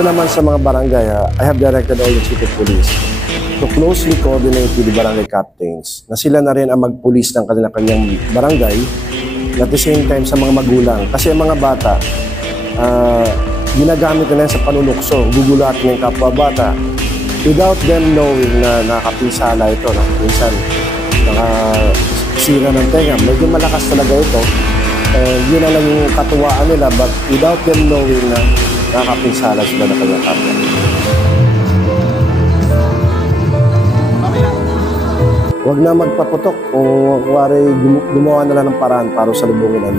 Dito naman sa mga barangay, I have directed all the chief of police to closely coordinate with the barangay captains na sila na rin ang mag-police ng kanilang barangay at the same time sa mga magulang. Kasi ang mga bata, ginagamit nila sa panunukso, gugulatin ng kapwa bata without them knowing na nakapinsala ito, minsan nakasira ng tenga. Medyo malakas talaga ito. Yun na lang yung katuwaan nila, but without them knowing na nakapinsala sila na kanyang kapwa. Huwag na magpaputok kung gumawa na lang ng paraan para sa lubungin ang